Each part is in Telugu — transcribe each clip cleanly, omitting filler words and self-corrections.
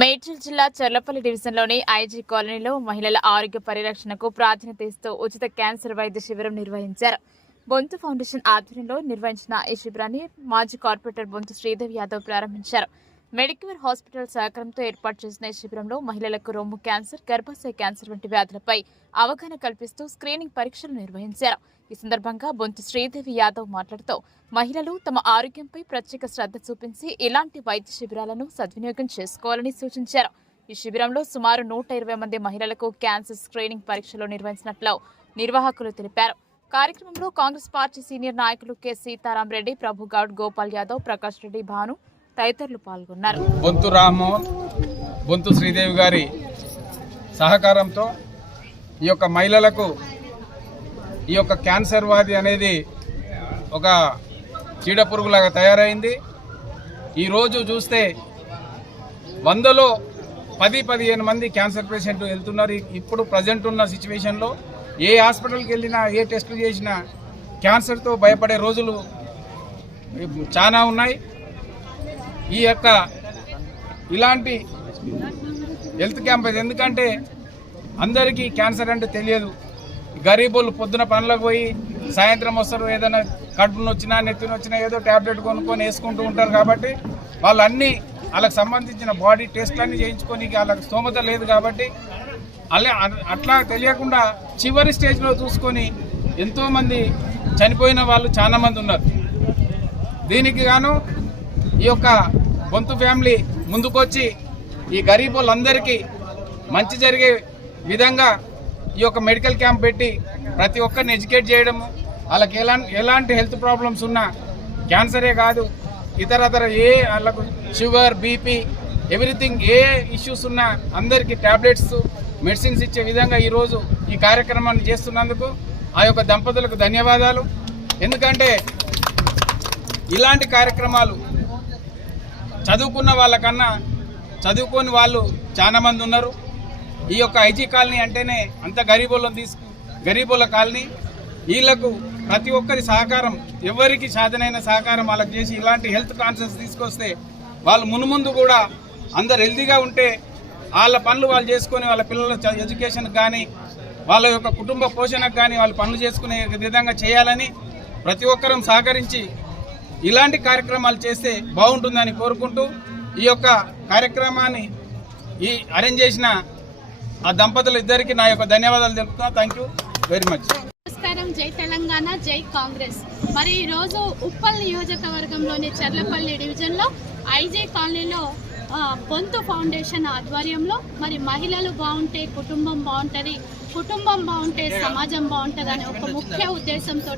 మేడ్చల్ జిల్లా చర్లపల్లి డివిజన్లోని ఐజీ కాలనీలో మహిళల ఆరోగ్య పరిరక్షణకు ప్రాధాన్యత ఇస్తూ ఉచిత క్యాన్సర్ వైద్య శిబిరం నిర్వహించారు. బొంతు ఫౌండేషన్ ఆధ్వర్యంలో నిర్వహించిన ఈ శిబిరాన్ని మాజీ కార్పొరేటర్ బొంతు శ్రీదేవి యాదవ్ ప్రారంభించారు. మెడికేర్ హాస్పిటల్ సహకారంతో ఏర్పాటు చేసిన ఈ శిబిరంలో మహిళలకు రొమ్ము క్యాన్సర్, గర్భాశయ క్యాన్సర్ వంటి వ్యాధులపై అవగాహన కల్పిస్తూ స్క్రీనింగ్ పరీక్షలు నిర్వహించారు. ఈ సందర్భంగా బొంతు శ్రీదేవి యాదవ్ మాట్లాడుతూ మహిళలు తమ ఆరోగ్యంపై ప్రత్యేక శ్రద్ధ చూపించి ఇలాంటి వైద్య శిబిరాలను సద్వినియోగం చేసుకోవాలని సూచించారు. ఈ శిబిరంలో సుమారు 120 మంది మహిళలకు క్యాన్సర్ స్క్రీనింగ్ పరీక్షలు నిర్వహించినట్లు నిర్వాహకులు తెలిపారు. కార్యక్రమంలో కాంగ్రెస్ పార్టీ సీనియర్ నాయకులు కె సీతారాం రెడ్డి, ప్రభుగౌడ్, గోపాల్ యాదవ్, ప్రకాష్ రెడ్డి, భాను తదితరులు పాల్గొన్నారు. బొంతు రామ్మోహన్, బొంతు శ్రీదేవి గారి సహకారంతో ఈ యొక్క మహిళలకు ఈ యొక్క క్యాన్సర్ వ్యాధి అనేది ఒక చీడ పురుగులాగా తయారైంది. ఈరోజు చూస్తే 100లో 10-15 మంది క్యాన్సర్ పేషెంట్ వెళ్తున్నారు. ఇప్పుడు ప్రజెంట్ ఉన్న సిచ్యువేషన్లో ఏ హాస్పిటల్కి వెళ్ళినా, ఏ టెస్టులు చేసినా క్యాన్సర్తో భయపడే రోజులు చాలా ఉన్నాయి. ఈ యొక్క ఇలాంటి హెల్త్ క్యాంపెయిన్ ఎందుకంటే అందరికీ క్యాన్సర్ అంటే తెలియదు. గరీబులు పొద్దున పనులకు పోయి సాయంత్రం వస్తారు, ఏదైనా కడుపు నొచ్చినా నెత్తిన వచ్చినా ఏదో ట్యాబ్లెట్ కొనుక్కొని వేసుకుంటూ ఉంటారు. కాబట్టి వాళ్ళన్నీ వాళ్ళకి సంబంధించిన బాడీ టెస్ట్లన్నీ చేయించుకొని వాళ్ళకి స్తోమత లేదు. కాబట్టి అట్లా తెలియకుండా చివరి స్టేజ్లో చూసుకొని ఎంతోమంది చనిపోయిన వాళ్ళు చాలామంది ఉన్నారు. దీనికి గాను ఈ యొక్క బొంతు ఫ్యామిలీ ముందుకొచ్చి ఈ గరీబులందరికీ మంచి జరిగే విధంగా ఈ యొక్క మెడికల్ క్యాంప్ పెట్టి ప్రతి ఒక్కరిని ఎడ్యుకేట్ చేయడము, వాళ్ళకి ఎలాంటి హెల్త్ ప్రాబ్లమ్స్ ఉన్నా, క్యాన్సరే కాదు ఇతర వాళ్ళకు షుగర్, బీపీ, ఎవ్రీథింగ్ ఏ ఇష్యూస్ ఉన్నా అందరికీ ట్యాబ్లెట్స్, మెడిసిన్స్ ఇచ్చే విధంగా ఈరోజు ఈ కార్యక్రమాన్ని చేస్తున్నందుకు ఆ యొక్క దంపతులకు ధన్యవాదాలు. ఎందుకంటే ఇలాంటి కార్యక్రమాలు చదువుకున్న వాళ్ళకన్నా చదువుకోని వాళ్ళు చాలా మంది ఉన్నారు. ఈ యొక్క ఐజీ కాలనీ అంటేనే అంత గరీబుల కాలనీ. వీళ్లకు ప్రతి ఒక్కరి సహకారం, ఎవరికి సాధనైన సహకారం వాళ్ళకి చేసి ఇలాంటి హెల్త్ కాన్షియస్ తీసుకొస్తే వాళ్ళు మున్ముందు కూడా అందరు హెల్తీగా ఉంటే వాళ్ళ పనులు వాళ్ళు చేసుకొని వాళ్ళ పిల్లల ఎడ్యుకేషన్కి కానీ వాళ్ళ యొక్క కుటుంబ పోషణకు కానీ వాళ్ళు పనులు చేసుకునే విధంగా చేయాలని ప్రతి ఒక్కరం సహకరించి ఇలాంటి కార్యక్రమాలు చేస్తే బాగుంటుందని కోరుకుంటూ ఈ యొక్క కార్యక్రమాన్ని అరేంజ్ చేసిన ఆ దంపతులు ఇద్దరికి నా యొక్క ధన్యవాదాలు తెలుపుతున్నా. Thank you very much. నమస్కారం. జై తెలంగాణ, జై కాంగ్రెస్. మరి ఈరోజు ఉప్పల్ నియోజకవర్గంలోని చర్లపల్లి డివిజన్లో ఐజీ కాలనీలో బొంతు ఫౌండేషన్ ఆధ్వర్యంలో మరి మహిళలు బాగుంటే కుటుంబం బాగుంటుంది, కుటుంబం బాగుంటే సమాజం బాగుంటుంది అనే ఒక ముఖ్య ఉద్దేశంతో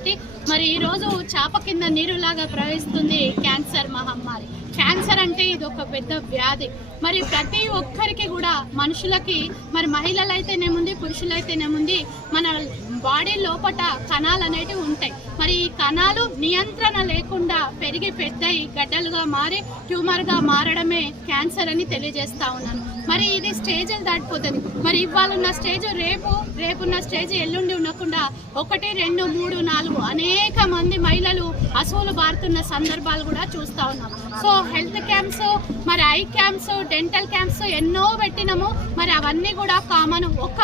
మరి ఈరోజు చాప కింద నీరులాగా ప్రవహిస్తుంది క్యాన్సర్ మహమ్మారి. క్యాన్సర్ అంటే ఇది ఒక పెద్ద వ్యాధి. మరి ప్రతి ఒక్కరికి కూడా మనుషులకి, మరి మహిళలైతేనేముంది, పురుషులైతేనేముంది, మన బాడీ లోపల కణాలు అనేవి ఉంటాయి. మరి ఈ కణాలు నియంత్రణ లేకుండా పెరిగి పెద్దయి గడ్డలుగా మారి ట్యూమర్గా మారడమే క్యాన్సర్ అని తెలియజేస్తా ఉన్నాను. మరి ఇది స్టేజ్లు దాటిపోతుంది. మరి ఇవాళ ఉన్న స్టేజ్ రేపున్న స్టేజ్ ఎల్లుండి ఉండకుండా 1, 2, 3, 4 అనేక మంది మహిళలు అసూలు బారుతున్న సందర్భాలు కూడా చూస్తూ ఉన్నాం. సో హెల్త్ క్యాంప్స్, మరి ఐ క్యాంప్స్, డెంటల్ క్యాంప్స్ ఎన్నో పెట్టినాము. మరి అవన్నీ కూడా కామన్. ఒక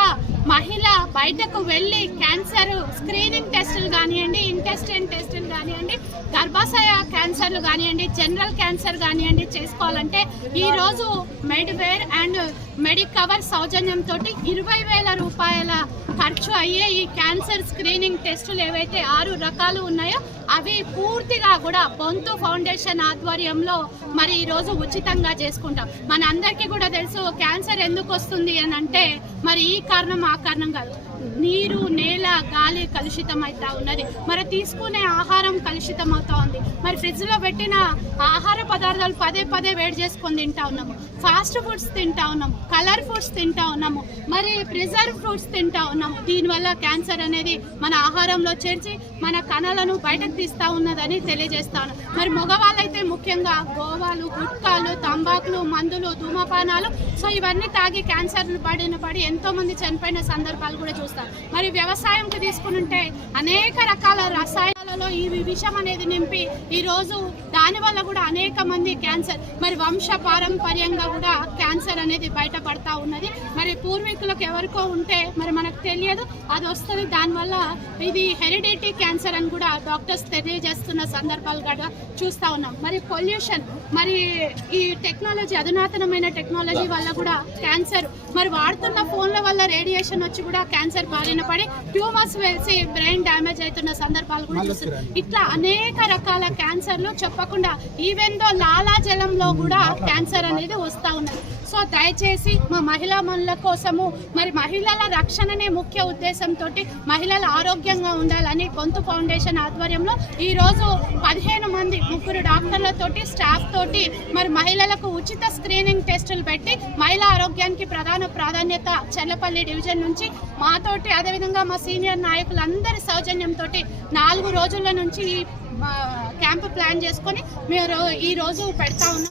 మహిళ బయటకు వెళ్ళి క్యాన్సర్ స్క్రీనింగ్ టెస్టులు కానివ్వండి, ఇంటెస్టైన్ టెస్టులు కానివ్వండి, గర్భాశయ క్యాన్సర్లు కానివ్వండి, జనరల్ క్యాన్సర్ కానివ్వండి చేసుకోవాలంటే ఈరోజు మెడివేర్ అండ్ మెడికవర్ సౌజన్యంతో 20,000 రూపాయల ఖర్చు అయ్యే ఈ క్యాన్సర్ స్క్రీనింగ్ టెస్టులు ఏవైతే 6 రకాలు ఉన్నాయో అవి పూర్తిగా కూడా బొంతు ఫౌండేషన్ ఆధ్వర్యంలో మరి ఈరోజు ఉచితంగా చేసుకుంటాం. మన అందరికీ కూడా తెలుసు క్యాన్సర్ ఎందుకు వస్తుంది అని అంటే మరి ఈ కారణం ఆ కారణం కాదు. నీరు, నేల, గాలి కలుషితం అవుతా ఉన్నది. మరి తీసుకునే ఆహారం కలుషితం అవుతా ఉంది. మరి ఫ్రిడ్జ్లో పెట్టిన ఆహార పదార్థాలు పదే వేడి చేసుకొని తింటా ఉన్నాము. ఫాస్ట్ ఫుడ్స్ తింటా ఉన్నాము, కలర్ ఫుడ్స్ తింటా ఉన్నాము, మరి ప్రిజర్వ్ ఫ్రూట్స్ తింటా ఉన్నాము. దీనివల్ల క్యాన్సర్ అనేది మన ఆహారంలో చేర్చి మన కణాలను బయటకు తీస్తూ ఉన్నదని తెలియజేస్తా ఉన్నాం. మరి మగవాళ్ళైతే ముఖ్యంగా గోవాలు, గుట్కాలు, తంబాకులు, మందులు, ధూమపానాలు, సో ఇవన్నీ తాగి క్యాన్సర్ను పడి ఎంతోమంది చనిపోయిన సందర్భాలు కూడా చూస్తాం. మరి వ్యవసాయంకి తీసుకుని ఉంటే అనేక రకాల రసాయనాలలో రక్తంలో ఈ విషం అనేది నింపి ఈరోజు దానివల్ల కూడా అనేక మంది క్యాన్సర్ మరి వంశ పారంపర్యంగా కూడా క్యాన్సర్ అనేది బయటపడతా ఉన్నది. మరి పూర్వీకులకు ఎవరికో ఉంటే మరి మనకు తెలియదు, అది వస్తుంది. దానివల్ల ఇది హెరిడిటీ క్యాన్సర్ అని కూడా డాక్టర్స్ తెలియజేస్తున్న సందర్భాలు కూడా చూస్తూ ఉన్నాం. మరి పొల్యూషన్, మరి ఈ టెక్నాలజీ, అధునాతనమైన టెక్నాలజీ వల్ల కూడా క్యాన్సర్, మరి వాడుతున్న ఫోన్ల వల్ల రేడియేషన్ వచ్చి కూడా క్యాన్సర్ బారిన పడి ట్యూమర్స్ వేసి బ్రెయిన్ డ్యామేజ్ అవుతున్న సందర్భాలు కూడా చూస్తున్నాం. ఇట్లా అనేక రకాల క్యాన్సర్లు చెప్పకుండా ఈవెన్ దో లాలాజలంలో కూడా క్యాన్సర్ అనేది వస్తూ ఉన్నది. సో దయచేసి మా మహిళా మనుల కోసము మరి మహిళల రక్షణనే ముఖ్య ఉద్దేశంతో మహిళలు ఆరోగ్యంగా ఉండాలని గొంతు ఫౌండేషన్ ఆధ్వర్యంలో ఈరోజు 15 మంది 3 డాక్టర్లతోటి స్టాఫ్ తోటి మరి మహిళలకు ఉచిత స్క్రీనింగ్ టెస్టులు పెట్టి మహిళా ఆరోగ్యానికి ప్రధాన ప్రాధాన్యత చెర్లపల్లి డివిజన్ నుంచి మాతోటి, అదేవిధంగా మా సీనియర్ నాయకులందరి సౌజన్యంతో 4 రోజుల నుంచి ఈ క్యాంపు ప్లాన్ చేసుకొని మేము ఈ రోజు పెడతా ఉన్నాం.